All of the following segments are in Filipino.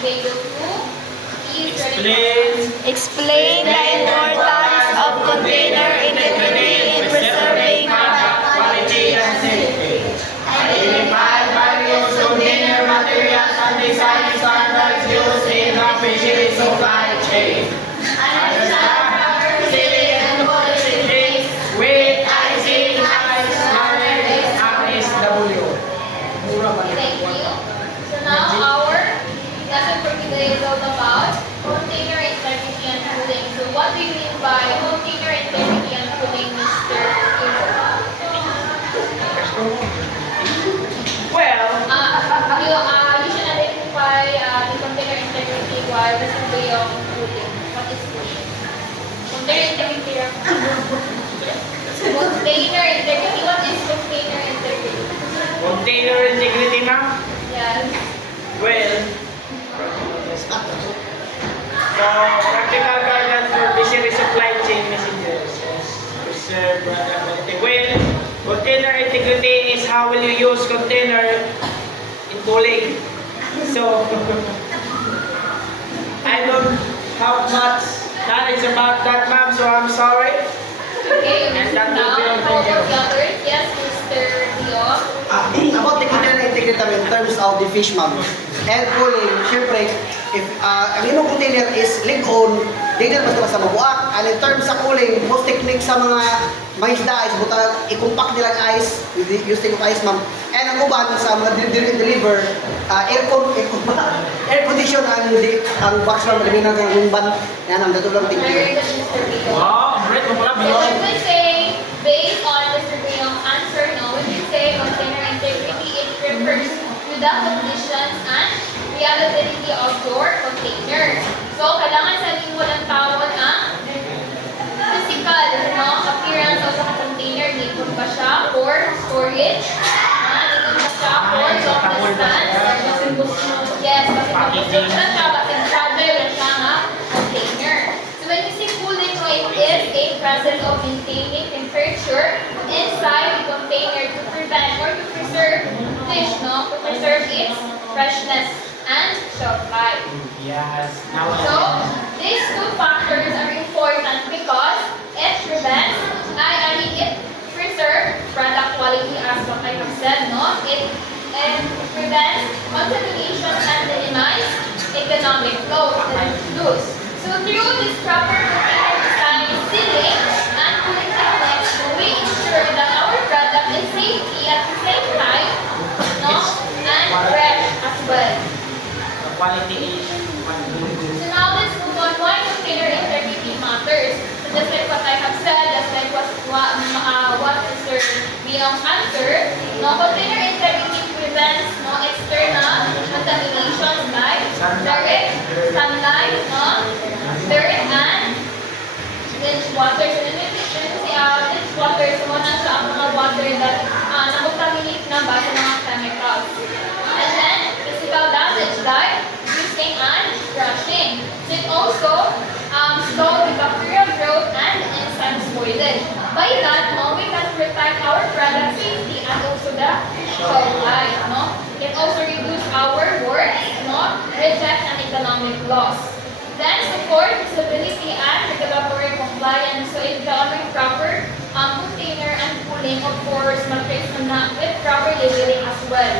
Grado 2. Explain the importance of container integrity in preserving product quality and safety. Identify various container materials and design standards used in the fisheries supply chain. Understand proper sealing and quality checks with icing, ice, RSW. Thank you. So now our lesson for today is all about container integrity and cooling. So what do you mean by container integrity and cooling, Mr. Ivo? Well, You should identify the container integrity while reserving yung cooling. What is cooling? Container integrity. Container integrity. What is container integrity? container integrity, ma'am. Yes. Well, so practical guidance for fishery supply chain messengers. Preserve product quality. Well, container integrity is how will you use container in cooling. So, I don't have much knowledge about that, ma'am, so I'm sorry. Okay, And that will now, be all. how Thank you. about the others? Yes, Mr. Dio. About the container integrity in terms of the fish, ma'am. And cooling, syempre, if ang inyong container is leak-on, di na basta-basta mabuak. And in terms sa cooling, most technique sa mga isda is buta, i-compact nilang ice, using of ice, ma'am. And ang uban sa mga deliver, air condition ang box ma'am, labi ng rumban. Yan ang datulong Very technique. good, Mr. Dio. Wow, great mo pala, So when we say, based on Mr. Dio's answer, no, when we say container integrity, it refers to the conditions and reliability of your container. So, kailangan sa ating walang tawon ang physical, no, appearance of the container. Dito ba siya for storage? Dito ba siya for long distance? Yes, kasi pag-usap siya, bakit fragile na siya nga container. So, when we say cooling, no, it is a process of maintaining temperature inside the container to prevent or to preserve fish, no, to preserve its freshness and shelf life. Yes. So, these two factors are important because it prevents, it preserves product quality as what I have said, no? It prevents contamination and minimize economic loss. So, through this proper container design, sealing, and cooling techniques, we ensure that our product is safety at the same time, no? And fresh as well. The quality is So now let's move on why container integrity matters. So just like what I have said, just like what Mr. Biong answered, no, container integrity prevents no external contaminations like direct sunlight, no, dirt, and ditch water. So when we say ditch water, so muna siya ang mga water that na-contaminate na ba sa mga chemicals. And then, physical damage like using and brushing. So it also slows the bacterial growth and enzyme spoilage. By that, no, we can protect our product safety and also the shelf life. No? It also reduce our work, no, reject and economic loss. Then support stability and regulatory compliance. So if the proper container and cooling, of course, matrix na with proper labeling as well.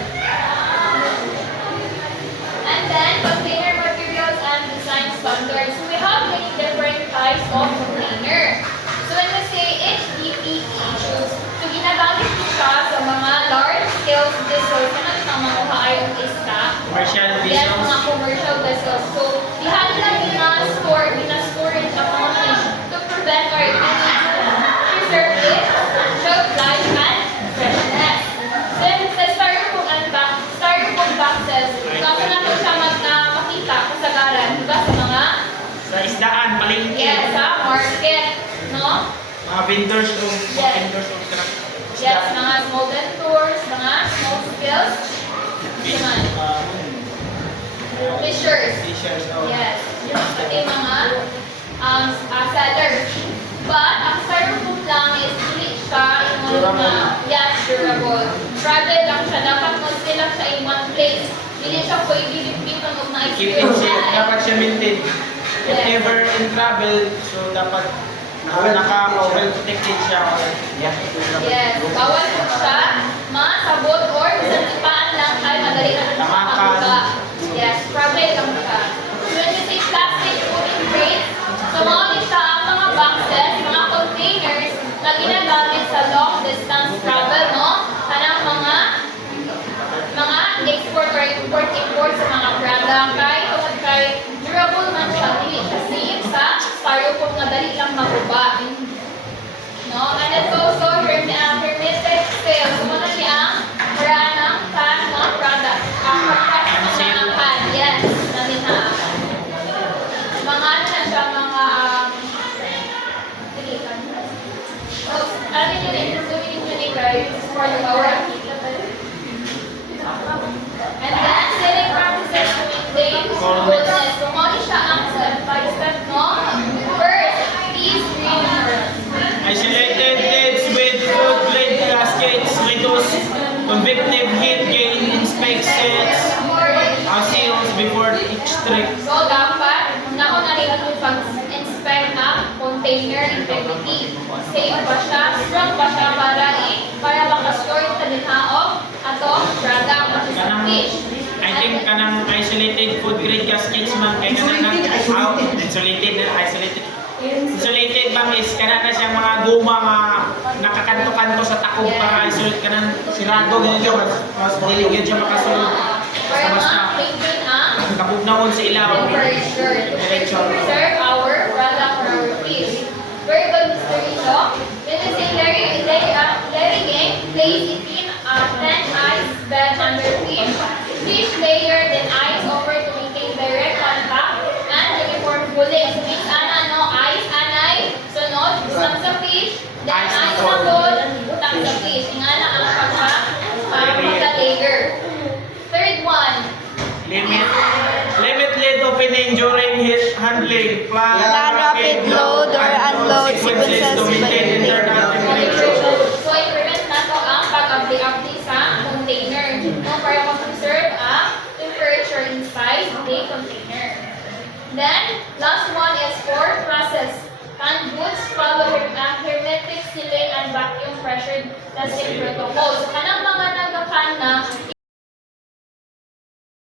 And then container materials and design standards. So we have many different types of container. So when we say HDPE issues, so ginagamit ko siya sa mga large scale vessels na nagmamakuha ay ang isda. commercial Yes, vessels. mga commercial vessels. So, lahat lang storage ang mga fish to prevent or preserve it, shelf life, and freshness. Then, sa styrofoam boxes, kung natin siya makita kasagaran, diba, sa mga, Sa isdaan, palengke. yes, sa market, no? Mga vendors o Yes. vendors of craft. Yes, mga small vendors, mga small scales, naman. Fishers. Fishers. Oh. Yes, yung pati mga sellers. But, ang styrofoam lang is hindi siya yung Durable. yes, durable. Fragile lang siya. Dapat mo sila siya in one place Hindi siya pwede lipitan o na Keep in shape, dapat siya maintain. If ever in travel, so dapat naka-well protected siya. Yeah. Yes, bawal po siya masabot or sa tipaan lang ay madali na siya makabuka. Yes, travel lang siya. So when you say plastic food and crates, so mga nito ang mga boxes, mga containers na ginagamit sa long distance travel, no? Kanang mga export or import sa mga product, kahit tungkol kay durable man siya, hindi siya safe sa styrofoam na dali lang mabuba. No? And it's also hermetic sales. Muna siya ang brand ng can mga product. Ang pagkakit ng can. Yes, namin na. Mga ano na siya, mga ano yun, introducing yun yung guys, for the power activity. And then, selling practices to maintain goodness. So, muna siya ang step-by-step, no? First, please read. Isolated beds with food-grade gaskets reduce convective heat gain, inspect sets, seals before each trip. So, dapat, una ko na rin ang pag-inspect ng container integrity. Safe ba siya? Strong ba siya para makasure sa dinhaog atong product at sa fish? I think kanang isolated food grade gaskets man kay kanang isolated bang is kana na siya mga guma nga nakakanto-kanto sa takog para isolate kanang sirado ganyan mas dili gyud siya makasulod Para basta ma-maintain ang kabugnaon sa ilaw. temperature to preserve our product or our fish. Very good, Mr. Ito. When we say layering, place it in a 10 ice bed under fish. Fish layer, then ice over to maintain direct contact and uniform cooling. So means ice, anay, sunod, butang sa fish, then Ice na ice to. na gold, butang sa fish. Yung ang pagka-layer. Third one, Limit lid opening during heat handling. Plan rapid load or unload sequences to maintain internal temperature. So, i-prevent na to ang pag-abdi-abdi sa container. No, para ma-preserve ang temperature inside the container. Then, last one is for process. Canned goods follow hermetic sealing and vacuum pressured testing protocol. So, kanang mga nagkakan na